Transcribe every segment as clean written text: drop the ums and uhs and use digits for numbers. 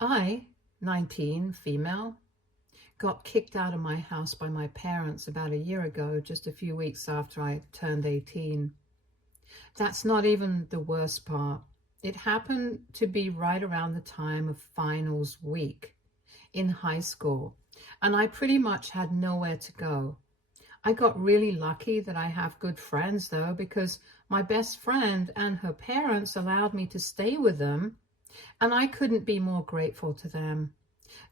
I, 19, female, got kicked out of my house by my parents about a year ago, just a few weeks after I turned 18. That's not even the worst part. It happened to be right around the time of finals week in high school, and I pretty much had nowhere to go. I got really lucky that I have good friends though, because my best friend and her parents allowed me to stay with them, and I couldn't be more grateful to them.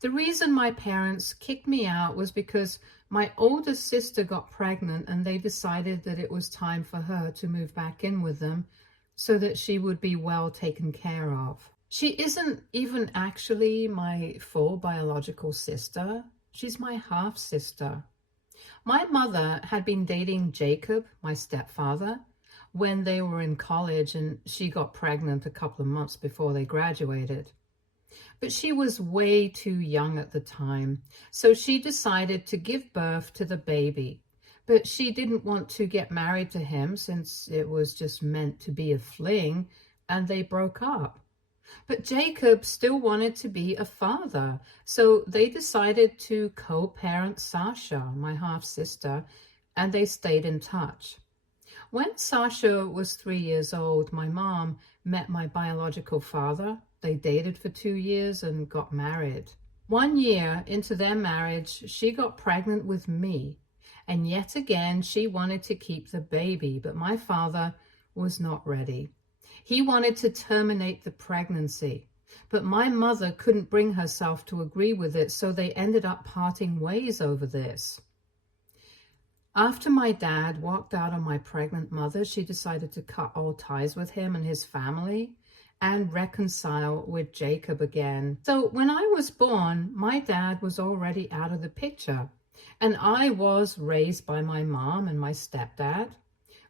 The reason my parents kicked me out was because my older sister got pregnant and they decided that it was time for her to move back in with them so that she would be well taken care of. She isn't even actually my full biological sister. She's my half sister. My mother had been dating Jacob, my stepfather, when they were in college, and she got pregnant a couple of months before they graduated. But she was way too young at the time, so she decided to give birth to the baby. But she didn't want to get married to him since it was just meant to be a fling, and they broke up. But Jacob still wanted to be a father, so they decided to co-parent Sasha, my half-sister, and they stayed in touch. When Sasha was 3 years old, my mom met my biological father. They dated for 2 years and got married. 1 year into their marriage, she got pregnant with me. And yet again, she wanted to keep the baby, but my father was not ready. He wanted to terminate the pregnancy, but my mother couldn't bring herself to agree with it, so they ended up parting ways over this. After my dad walked out on my pregnant mother, she decided to cut all ties with him and his family and reconcile with Jacob again. So when I was born, my dad was already out of the picture, and I was raised by my mom and my stepdad.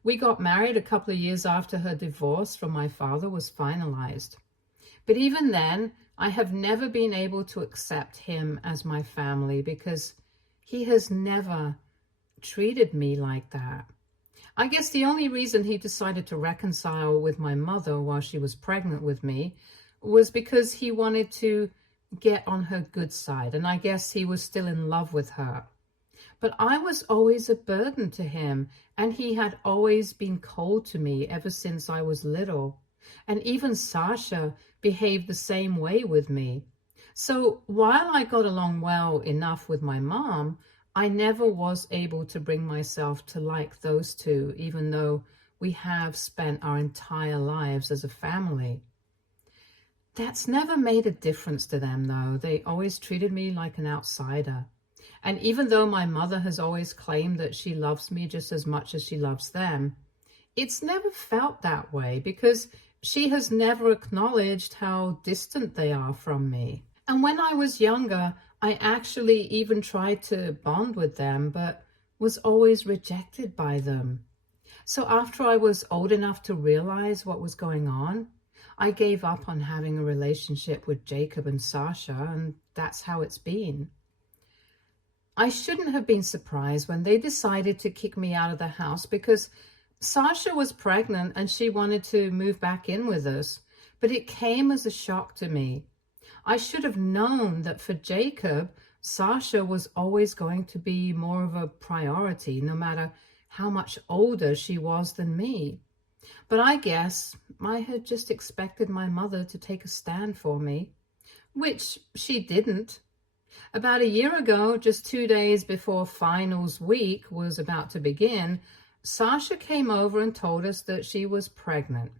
We got married a couple of years after her divorce from my father was finalized. But even then, I have never been able to accept him as my family because he has never treated me like that. I guess the only reason he decided to reconcile with my mother while she was pregnant with me was because he wanted to get on her good side, and I guess he was still in love with her. But I was always a burden to him, and he had always been cold to me ever since I was little. And even Sasha behaved the same way with me. So while I got along well enough with my mom, I never was able to bring myself to like those two, even though we have spent our entire lives as a family. That's never made a difference to them, though. They always treated me like an outsider. And even though my mother has always claimed that she loves me just as much as she loves them, it's never felt that way because she has never acknowledged how distant they are from me. And when I was younger, I actually even tried to bond with them, but was always rejected by them. So after I was old enough to realize what was going on, I gave up on having a relationship with Jacob and Sasha, and that's how it's been. I shouldn't have been surprised when they decided to kick me out of the house because Sasha was pregnant and she wanted to move back in with us, but it came as a shock to me. I should have known that for Jacob, Sasha was always going to be more of a priority, no matter how much older she was than me. But I guess I had just expected my mother to take a stand for me, which she didn't. About a year ago, just 2 days before finals week was about to begin, Sasha came over and told us that she was pregnant.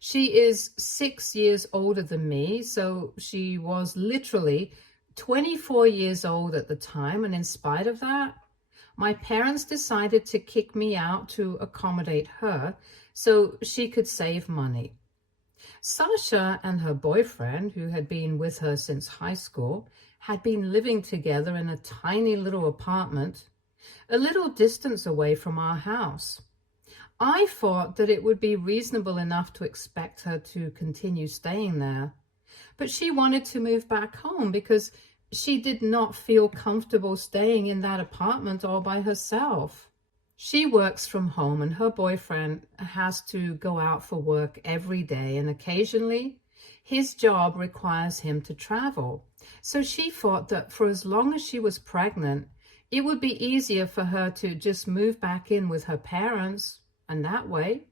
She is 6 years older than me, so she was literally 24 years old at the time, and in spite of that, my parents decided to kick me out to accommodate her so she could save money. Sasha and her boyfriend, who had been with her since high school, had been living together in a tiny little apartment, a little distance away from our house. I thought that it would be reasonable enough to expect her to continue staying there, but she wanted to move back home because she did not feel comfortable staying in that apartment all by herself. She works from home and her boyfriend has to go out for work every day, and occasionally His job requires him to travel. So she thought that for as long as she was pregnant, it would be easier for her to just move back in with her parents, and that way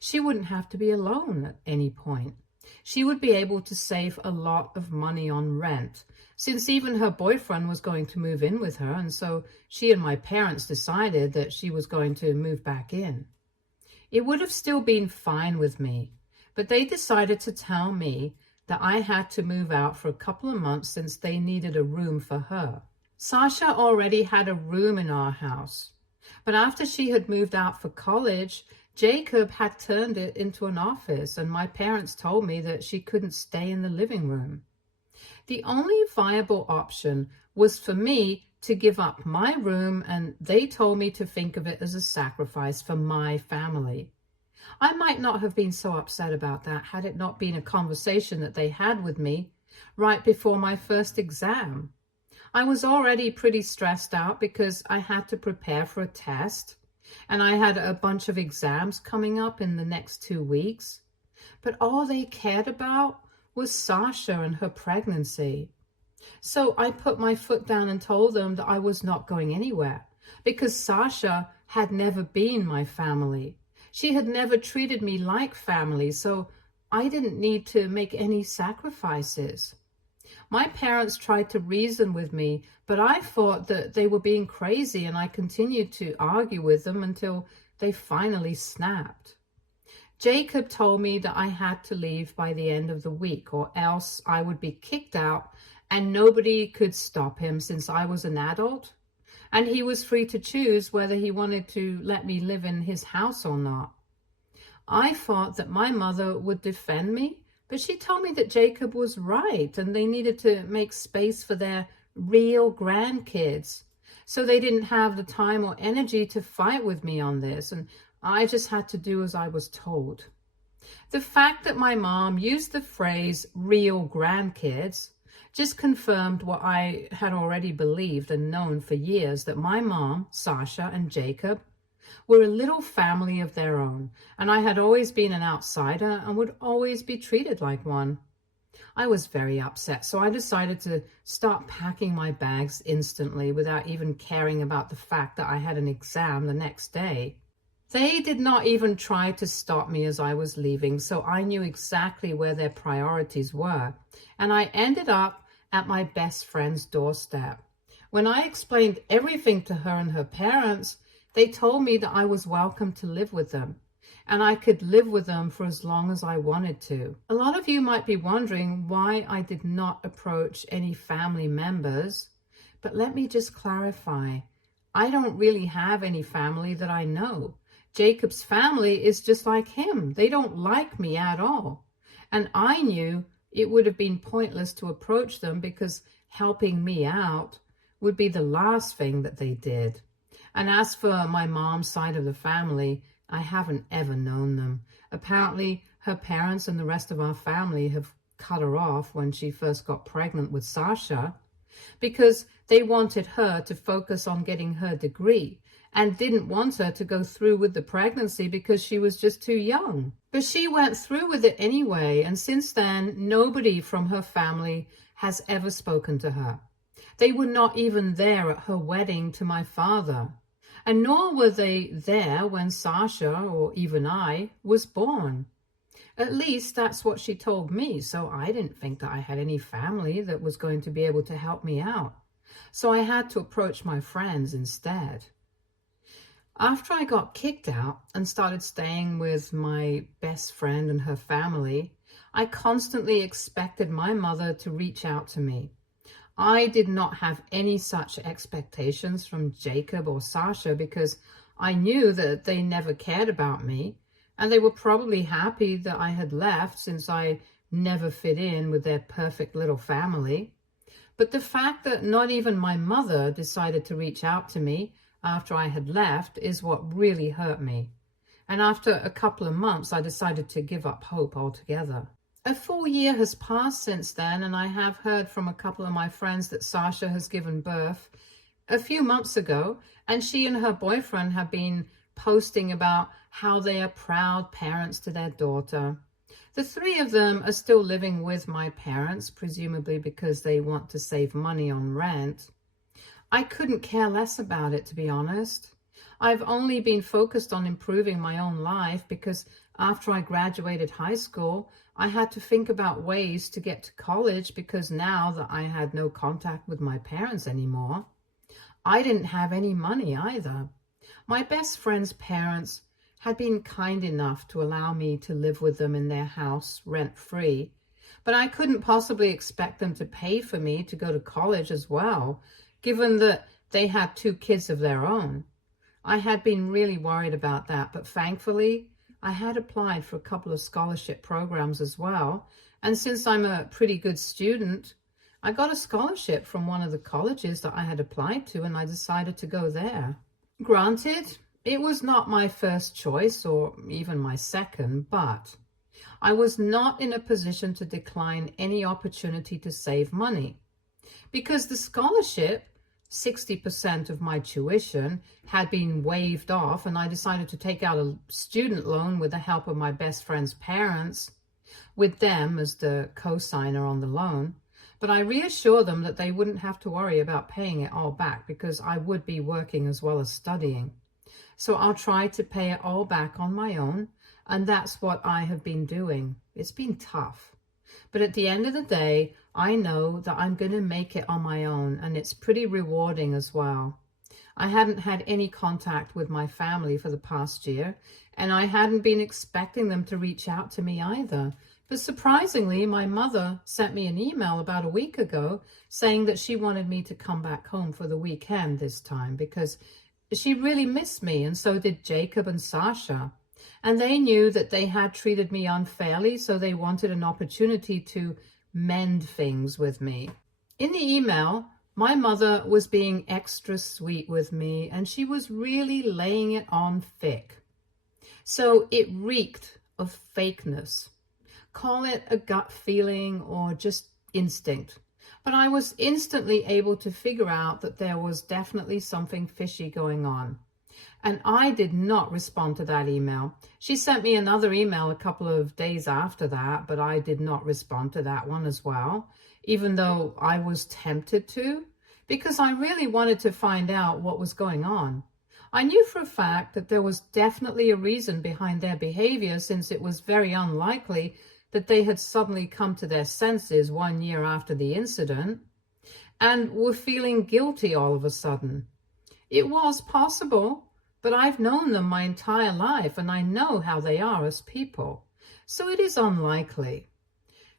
she wouldn't have to be alone at any point. She would be able to save a lot of money on rent, since even her boyfriend was going to move in with her, and so she and my parents decided that she was going to move back in. It would have still been fine with me, but they decided to tell me that I had to move out for a couple of months since they needed a room for her. Sasha already had a room in our house, but after she had moved out for college, Jacob had turned it into an office, and my parents told me that she couldn't stay in the living room. The only viable option was for me to give up my room, and they told me to think of it as a sacrifice for my family. I might not have been so upset about that had it not been a conversation that they had with me right before my first exam. I was already pretty stressed out because I had to prepare for a test, and I had a bunch of exams coming up in the next 2 weeks. But all they cared about was Sasha and her pregnancy. So I put my foot down and told them that I was not going anywhere because Sasha had never been my family. She had never treated me like family, so I didn't need to make any sacrifices. My parents tried to reason with me, but I thought that they were being crazy, and I continued to argue with them until they finally snapped. Jacob told me that I had to leave by the end of the week, or else I would be kicked out and nobody could stop him since I was an adult, and he was free to choose whether he wanted to let me live in his house or not. I thought that my mother would defend me, but she told me that Jacob was right and they needed to make space for their real grandkids. So they didn't have the time or energy to fight with me on this, and I just had to do as I was told. The fact that my mom used the phrase real grandkids just confirmed what I had already believed and known for years, that my mom, Sasha, and Jacob were a little family of their own, and I had always been an outsider and would always be treated like one. I was very upset, so I decided to start packing my bags instantly without even caring about the fact that I had an exam the next day. They did not even try to stop me as I was leaving, so I knew exactly where their priorities were, and I ended up at my best friend's doorstep. When I explained everything to her and her parents, they told me that I was welcome to live with them, and I could live with them for as long as I wanted to. A lot of you might be wondering why I did not approach any family members, but let me just clarify. I don't really have any family that I know. Jacob's family is just like him. They don't like me at all. And I knew it would have been pointless to approach them because helping me out would be the last thing that they did. And as for my mom's side of the family, I haven't ever known them. Apparently, her parents and the rest of our family have cut her off when she first got pregnant with Sasha because they wanted her to focus on getting her degree and didn't want her to go through with the pregnancy because she was just too young. But she went through with it anyway, and since then, nobody from her family has ever spoken to her. They were not even there at her wedding to my father, and nor were they there when Sasha, or even I, was born. At least that's what she told me, so I didn't think that I had any family that was going to be able to help me out. So I had to approach my friends instead. After I got kicked out and started staying with my best friend and her family, I constantly expected my mother to reach out to me. I did not have any such expectations from Jacob or Sasha because I knew that they never cared about me, and they were probably happy that I had left since I never fit in with their perfect little family. But the fact that not even my mother decided to reach out to me after I had left is what really hurt me. And after a couple of months, I decided to give up hope altogether. A full year has passed since then, and I have heard from a couple of my friends that Sasha has given birth a few months ago, and she and her boyfriend have been posting about how they are proud parents to their daughter. The three of them are still living with my parents, presumably because they want to save money on rent. I couldn't care less about it, to be honest. I've only been focused on improving my own life because after I graduated high school, I had to think about ways to get to college because now that I had no contact with my parents anymore, I didn't have any money either. My best friend's parents had been kind enough to allow me to live with them in their house rent-free, but I couldn't possibly expect them to pay for me to go to college as well, given that they had 2 kids of their own. I had been really worried about that, but thankfully, I had applied for a couple of scholarship programs as well, and since I'm a pretty good student, I got a scholarship from one of the colleges that I had applied to, and I decided to go there. Granted, it was not my first choice or even my second, but I was not in a position to decline any opportunity to save money because the scholarship, 60% of my tuition, had been waived off, and I decided to take out a student loan with the help of my best friend's parents, with them as the co-signer on the loan. But I reassured them that they wouldn't have to worry about paying it all back because I would be working as well as studying. So I'll try to pay it all back on my own, and that's what I have been doing. It's been tough. But at the end of the day, I know that I'm going to make it on my own, and it's pretty rewarding as well. I hadn't had any contact with my family for the past year, and I hadn't been expecting them to reach out to me either. But surprisingly, my mother sent me an email about a week ago saying that she wanted me to come back home for the weekend this time because she really missed me, and so did Jacob and Sasha. And they knew that they had treated me unfairly, so they wanted an opportunity to mend things with me. In the email, my mother was being extra sweet with me, and she was really laying it on thick. So it reeked of fakeness. Call it a gut feeling or just instinct. But I was instantly able to figure out that there was definitely something fishy going on. And I did not respond to that email. She sent me another email a couple of days after that, but I did not respond to that one as well, even though I was tempted to, because I really wanted to find out what was going on. I knew for a fact that there was definitely a reason behind their behavior, since it was very unlikely that they had suddenly come to their senses 1 year after the incident and were feeling guilty all of a sudden. It was possible, but I've known them my entire life and I know how they are as people, so it is unlikely.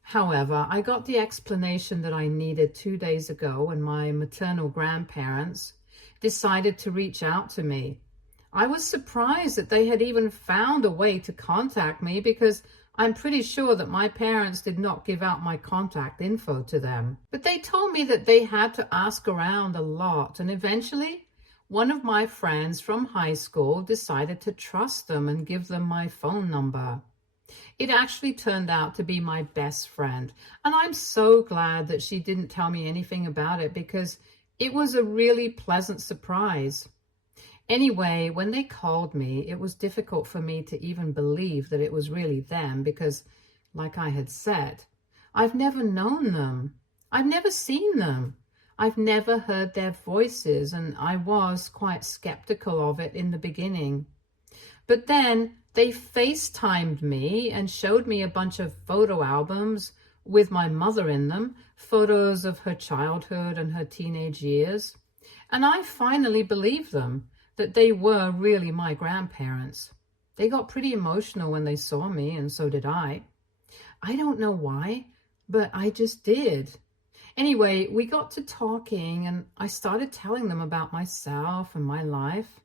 However, I got the explanation that I needed 2 days ago when my maternal grandparents decided to reach out to me. I was surprised that they had even found a way to contact me because I'm pretty sure that my parents did not give out my contact info to them. But they told me that they had to ask around a lot, and eventually one of my friends from high school decided to trust them and give them my phone number. It actually turned out to be my best friend, and I'm so glad that she didn't tell me anything about it because it was a really pleasant surprise. Anyway, when they called me, it was difficult for me to even believe that it was really them because, like I had said, I've never known them. I've never seen them. I've never heard their voices, and I was quite skeptical of it in the beginning. But then they FaceTimed me and showed me a bunch of photo albums with my mother in them, photos of her childhood and her teenage years. And I finally believed them, that they were really my grandparents. They got pretty emotional when they saw me, and so did I. I don't know why, but I just did. Anyway, we got to talking, and I started telling them about myself and my life.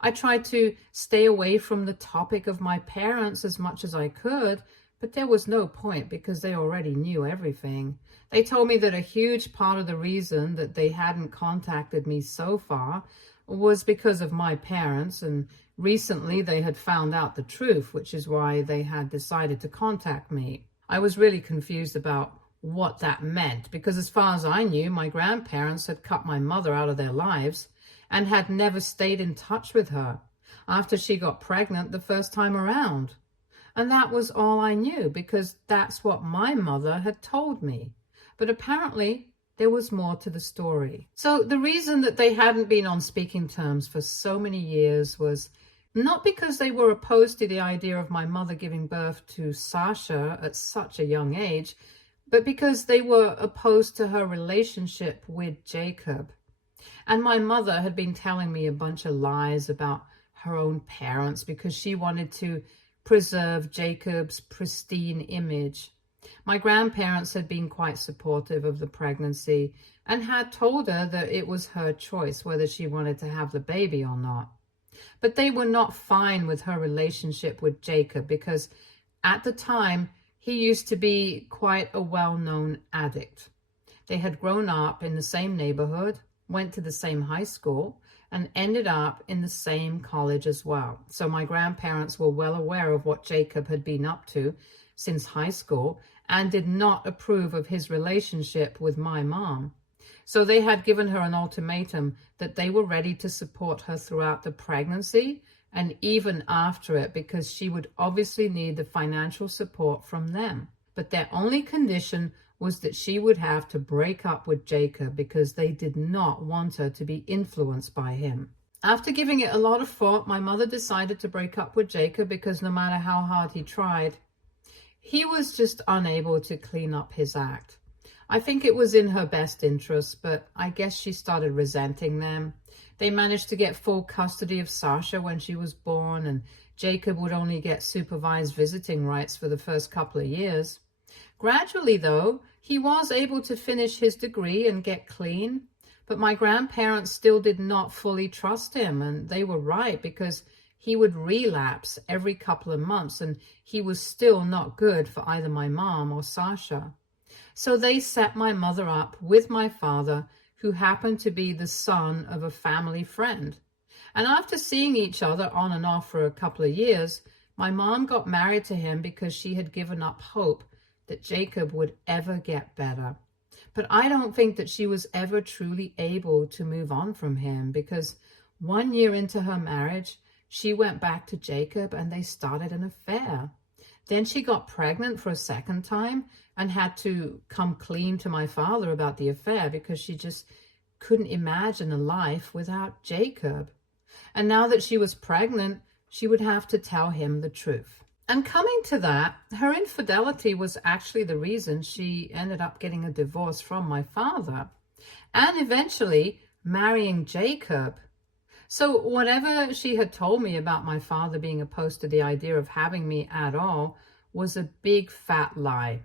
I tried to stay away from the topic of my parents as much as I could, but there was no point because they already knew everything. They told me that a huge part of the reason that they hadn't contacted me so far was because of my parents, and recently they had found out the truth, which is why they had decided to contact me. I was really confused about what that meant because, as far as I knew, my grandparents had cut my mother out of their lives and had never stayed in touch with her after she got pregnant the first time around. And that was all I knew, because that's what my mother had told me. But apparently there was more to the story. So the reason that they hadn't been on speaking terms for so many years was not because they were opposed to the idea of my mother giving birth to Sasha at such a young age, but because they were opposed to her relationship with Jacob. And my mother had been telling me a bunch of lies about her own parents because she wanted to preserve Jacob's pristine image. My grandparents had been quite supportive of the pregnancy and had told her that it was her choice whether she wanted to have the baby or not. But they were not fine with her relationship with Jacob because at the time he used to be quite a well-known addict. They had grown up in the same neighborhood, went to the same high school, and ended up in the same college as well. So my grandparents were well aware of what Jacob had been up to since high school and did not approve of his relationship with my mom. So they had given her an ultimatum that they were ready to support her throughout the pregnancy and even after it, because she would obviously need the financial support from them. But their only condition was that she would have to break up with Jacob because they did not want her to be influenced by him. After giving it a lot of thought, my mother decided to break up with Jacob because no matter how hard he tried, he was just unable to clean up his act. I think it was in her best interest, but I guess she started resenting them. They managed to get full custody of Sasha when she was born, and Jacob would only get supervised visiting rights for the first couple of years. Gradually, though, he was able to finish his degree and get clean, but my grandparents still did not fully trust him, and they were right, because he would relapse every couple of months, and he was still not good for either my mom or Sasha. So they set my mother up with my father, who happened to be the son of a family friend. And after seeing each other on and off for a couple of years, my mom got married to him because she had given up hope that Jacob would ever get better. But I don't think that she was ever truly able to move on from him, because 1 year into her marriage, she went back to Jacob and they started an affair. Then she got pregnant for a second time and had to come clean to my father about the affair because she just couldn't imagine a life without Jacob. And now that she was pregnant, she would have to tell him the truth. And coming to that, her infidelity was actually the reason she ended up getting a divorce from my father and eventually marrying Jacob. So whatever she had told me about my father being opposed to the idea of having me at all was a big fat lie.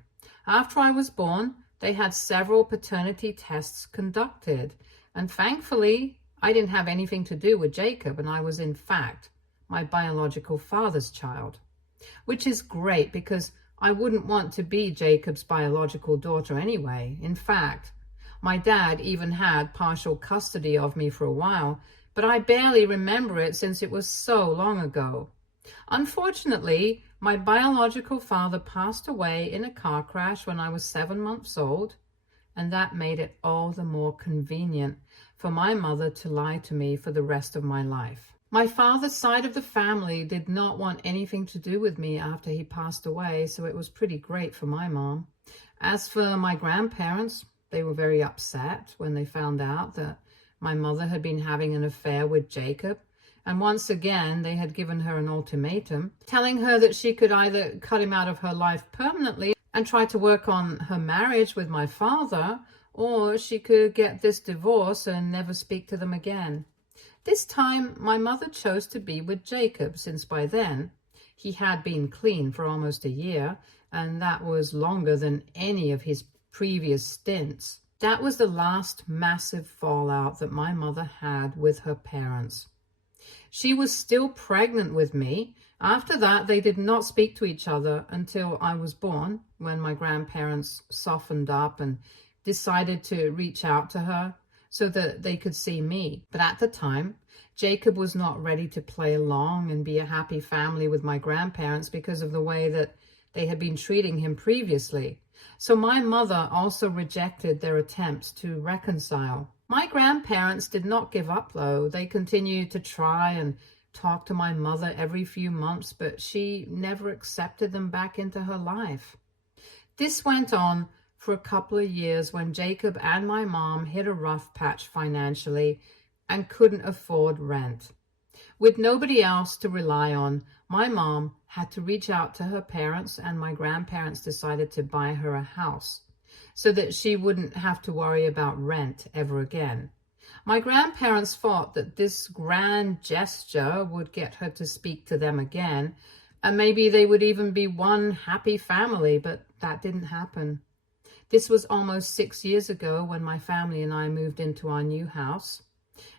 After I was born, they had several paternity tests conducted, and thankfully I didn't have anything to do with Jacob, and I was in fact my biological father's child, which is great because I wouldn't want to be Jacob's biological daughter anyway. In fact, my dad even had partial custody of me for a while, but I barely remember it since it was so long ago. Unfortunately, my biological father passed away in a car crash when I was 7 months old, and that made it all the more convenient for my mother to lie to me for the rest of my life. My father's side of the family did not want anything to do with me after he passed away, so it was pretty great for my mom. As for my grandparents, they were very upset when they found out that my mother had been having an affair with Jacob, and once again they had given her an ultimatum, telling her that she could either cut him out of her life permanently and try to work on her marriage with my father, or she could get this divorce and never speak to them again. This time, my mother chose to be with Jacob, since by then he had been clean for almost a year, and that was longer than any of his previous stints. That was the last massive fallout that my mother had with her parents. She was still pregnant with me. After that, they did not speak to each other until I was born, when my grandparents softened up and decided to reach out to her so that they could see me. But at the time, Jacob was not ready to play along and be a happy family with my grandparents because of the way that they had been treating him previously. So my mother also rejected their attempts to reconcile. My grandparents did not give up, though. They continued to try and talk to my mother every few months, but she never accepted them back into her life. This went on for a couple of years when Jacob and my mom hit a rough patch financially and couldn't afford rent. With nobody else to rely on, my mom had to reach out to her parents, and my grandparents decided to buy her a house so that she wouldn't have to worry about rent ever again. My grandparents thought that this grand gesture would get her to speak to them again, and maybe they would even be one happy family, but that didn't happen. This was almost 6 years ago when my family and I moved into our new house,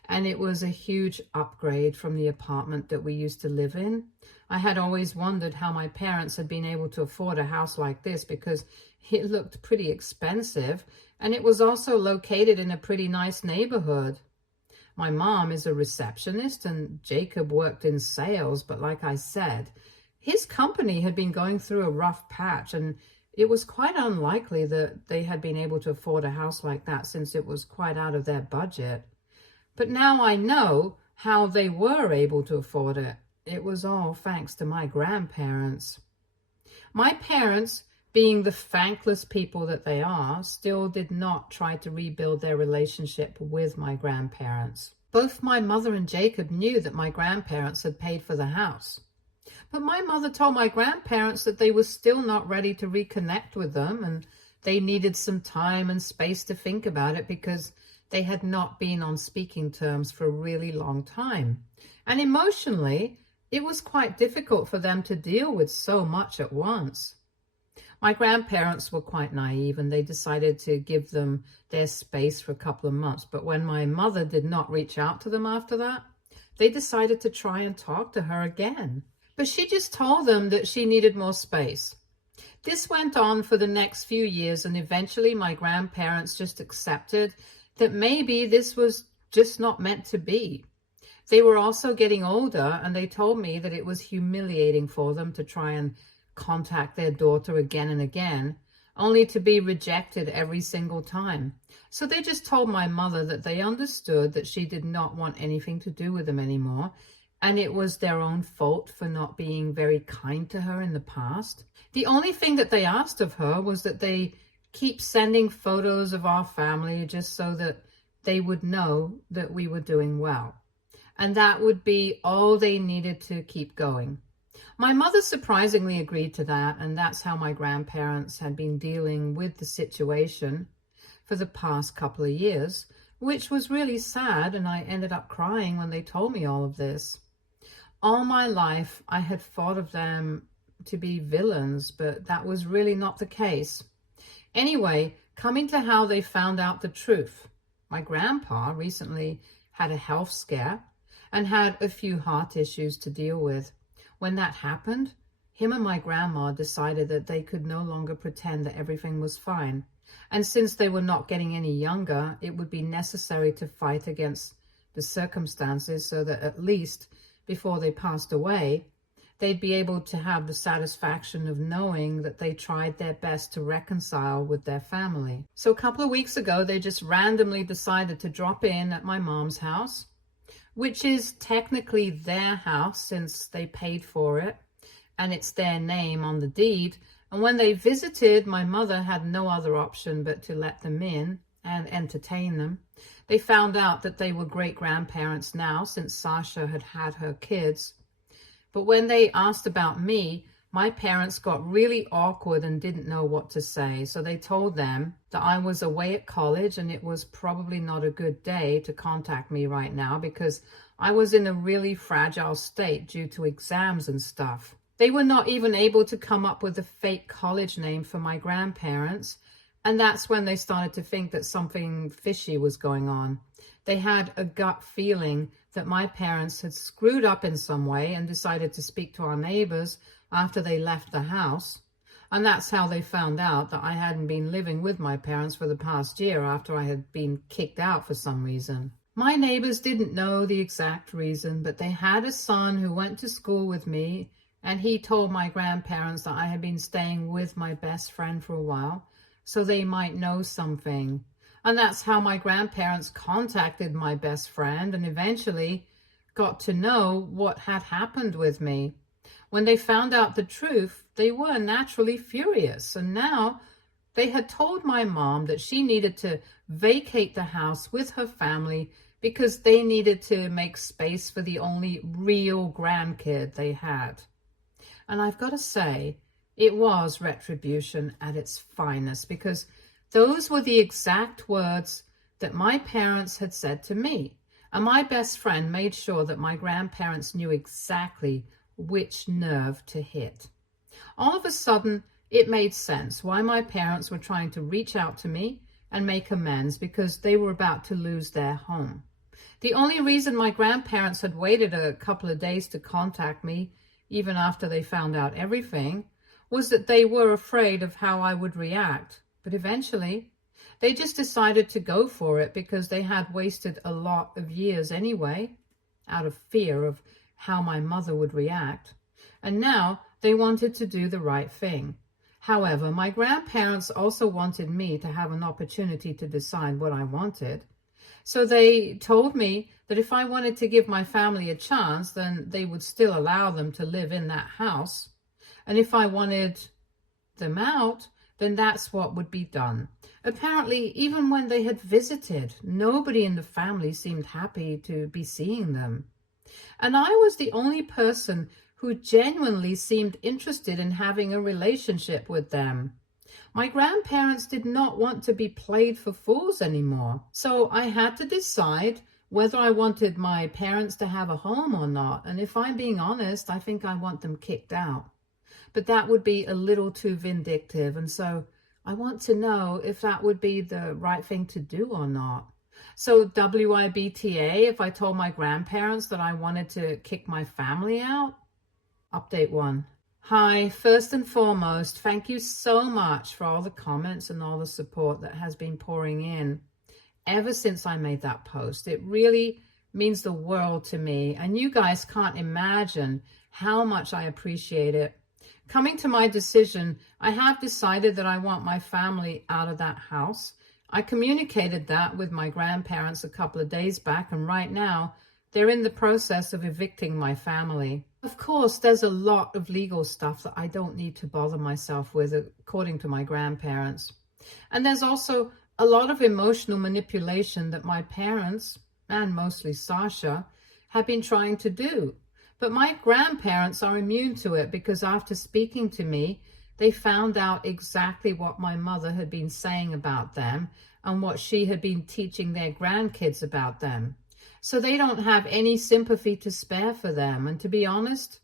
and it was a huge upgrade from the apartment that we used to live in. I had always wondered how my parents had been able to afford a house like this because it looked pretty expensive, and it was also located in a pretty nice neighborhood. My mom is a receptionist and Jacob worked in sales, but like I said, his company had been going through a rough patch, and it was quite unlikely that they had been able to afford a house like that since it was quite out of their budget. But now I know how they were able to afford it. It was all thanks to my grandparents. My parents, being the thankless people that they are, still did not try to rebuild their relationship with my grandparents. Both my mother and Jacob knew that my grandparents had paid for the house. But my mother told my grandparents that they were still not ready to reconnect with them, and they needed some time and space to think about it because they had not been on speaking terms for a really long time. And emotionally, it was quite difficult for them to deal with so much at once. My grandparents were quite naive, and they decided to give them their space for a couple of months. But when my mother did not reach out to them after that, they decided to try and talk to her again. But she just told them that she needed more space. This went on for the next few years, and eventually my grandparents just accepted that maybe this was just not meant to be. They were also getting older, and they told me that it was humiliating for them to try and contact their daughter again and again, only to be rejected every single time. So they just told my mother that they understood that she did not want anything to do with them anymore, and it was their own fault for not being very kind to her in the past. The only thing that they asked of her was that they keep sending photos of our family just so that they would know that we were doing well. And that would be all they needed to keep going. My mother surprisingly agreed to that, and that's how my grandparents had been dealing with the situation for the past couple of years, which was really sad, and I ended up crying when they told me all of this. All my life, I had thought of them to be villains, but that was really not the case. Anyway, coming to how they found out the truth. My grandpa recently had a health scare and had a few heart issues to deal with. When that happened, him and my grandma decided that they could no longer pretend that everything was fine. And since they were not getting any younger, it would be necessary to fight against the circumstances so that at least before they passed away, they'd be able to have the satisfaction of knowing that they tried their best to reconcile with their family. So a couple of weeks ago, they just randomly decided to drop in at my mom's house, which is technically their house since they paid for it, and it's their name on the deed. And when they visited, my mother had no other option but to let them in and entertain them. They found out that they were great-grandparents now since Sasha had had her kids. But when they asked about me, my parents got really awkward and didn't know what to say. So they told them that I was away at college and it was probably not a good day to contact me right now because I was in a really fragile state due to exams and stuff. They were not even able to come up with a fake college name for my grandparents. And that's when they started to think that something fishy was going on. They had a gut feeling that my parents had screwed up in some way and decided to speak to our neighbors after they left the house. And that's how they found out that I hadn't been living with my parents for the past year after I had been kicked out for some reason. My neighbors didn't know the exact reason, but they had a son who went to school with me, and he told my grandparents that I had been staying with my best friend for a while, so they might know something. And that's how my grandparents contacted my best friend and eventually got to know what had happened with me. When they found out the truth, they were naturally furious, and now they had told my mom that she needed to vacate the house with her family because they needed to make space for the only real grandkid they had. And I've got to say, it was retribution at its finest, because those were the exact words that my parents had said to me. And my best friend made sure that my grandparents knew exactly which nerve to hit. All of a sudden, it made sense why my parents were trying to reach out to me and make amends, because they were about to lose their home. The only reason my grandparents had waited a couple of days to contact me, even after they found out everything, was that they were afraid of how I would react. But eventually, they just decided to go for it because they had wasted a lot of years anyway, out of fear of how my mother would react. And now they wanted to do the right thing. However, my grandparents also wanted me to have an opportunity to decide what I wanted. So they told me that if I wanted to give my family a chance, then they would still allow them to live in that house. And if I wanted them out, then that's what would be done. Apparently, even when they had visited, nobody in the family seemed happy to be seeing them. And I was the only person who genuinely seemed interested in having a relationship with them. My grandparents did not want to be played for fools anymore. So I had to decide whether I wanted my parents to have a home or not. And if I'm being honest, I think I want them kicked out. But that would be a little too vindictive. And so I want to know if that would be the right thing to do or not. So WIBTA, if I told my grandparents that I wanted to kick my family out? Update 1. Hi, first and foremost, thank you so much for all the comments and all the support that has been pouring in ever since I made that post. It really means the world to me, and you guys can't imagine how much I appreciate it. Coming to my decision, I have decided that I want my family out of that house. I communicated that with my grandparents a couple of days back, and right now they're in the process of evicting my family. Of course, there's a lot of legal stuff that I don't need to bother myself with, according to my grandparents. And there's also a lot of emotional manipulation that my parents, and mostly Sasha, have been trying to do. But my grandparents are immune to it because after speaking to me, they found out exactly what my mother had been saying about them and what she had been teaching their grandkids about them. So they don't have any sympathy to spare for them. And to be honest,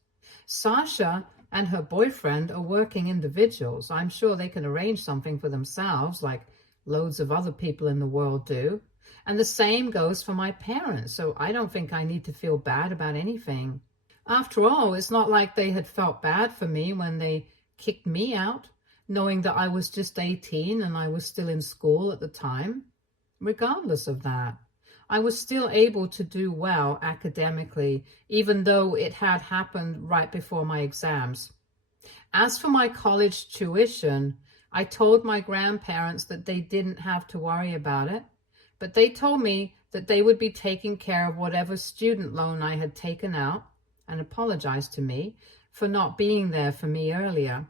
Sasha and her boyfriend are working individuals. I'm sure they can arrange something for themselves, like loads of other people in the world do. And the same goes for my parents. So I don't think I need to feel bad about anything. After all, it's not like they had felt bad for me when they kicked me out, knowing that I was just 18 and I was still in school at the time. Regardless of that, I was still able to do well academically, even though it had happened right before my exams. As for my college tuition, I told my grandparents that they didn't have to worry about it, but they told me that they would be taking care of whatever student loan I had taken out, and apologized to me for not being there for me earlier.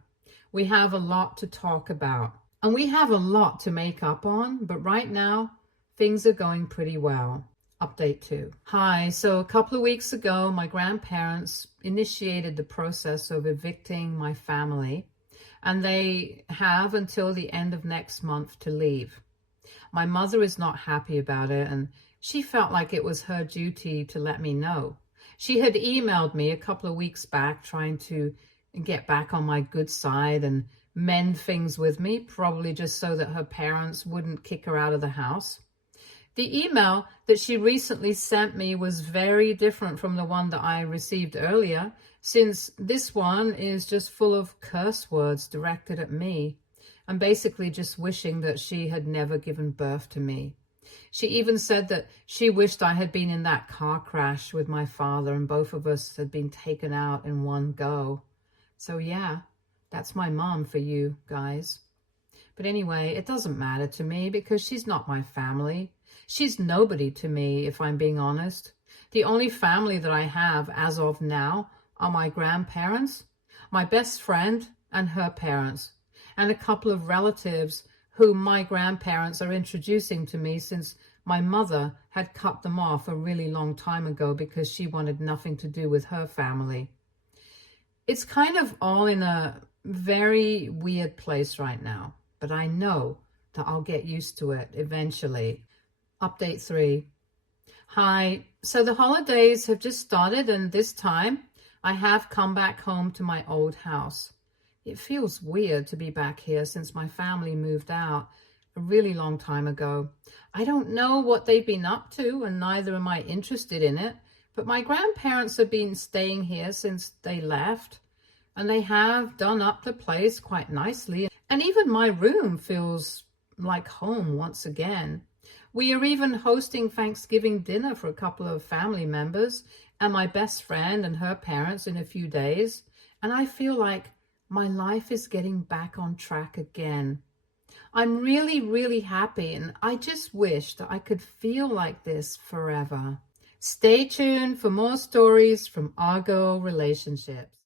We have a lot to talk about, and we have a lot to make up on, but right now, things are going pretty well. Update 2. Hi, so a couple of weeks ago, my grandparents initiated the process of evicting my family, and they have until the end of next month to leave. My mother is not happy about it, and she felt like it was her duty to let me know. She had emailed me a couple of weeks back trying to get back on my good side and mend things with me, probably just so that her parents wouldn't kick her out of the house. The email that she recently sent me was very different from the one that I received earlier, since this one is just full of curse words directed at me and basically just wishing that she had never given birth to me. She even said that she wished I had been in that car crash with my father and both of us had been taken out in one go. So yeah, that's my mom for you guys. But anyway, it doesn't matter to me because she's not my family. She's nobody to me, if I'm being honest. The only family that I have as of now are my grandparents, my best friend and her parents, and a couple of relatives whom my grandparents are introducing to me since my mother had cut them off a really long time ago because she wanted nothing to do with her family. It's kind of all in a very weird place right now, but I know that I'll get used to it eventually. Update 3. Hi, so the holidays have just started, and this time I have come back home to my old house. It feels weird to be back here since my family moved out a really long time ago. I don't know what they've been up to, and neither am I interested in it, but my grandparents have been staying here since they left, and they have done up the place quite nicely, and even my room feels like home once again. We are even hosting Thanksgiving dinner for a couple of family members and my best friend and her parents in a few days. And I feel like my life is getting back on track again. I'm really, really happy, and I just wish that I could feel like this forever. Stay tuned for more stories from our girl relationships.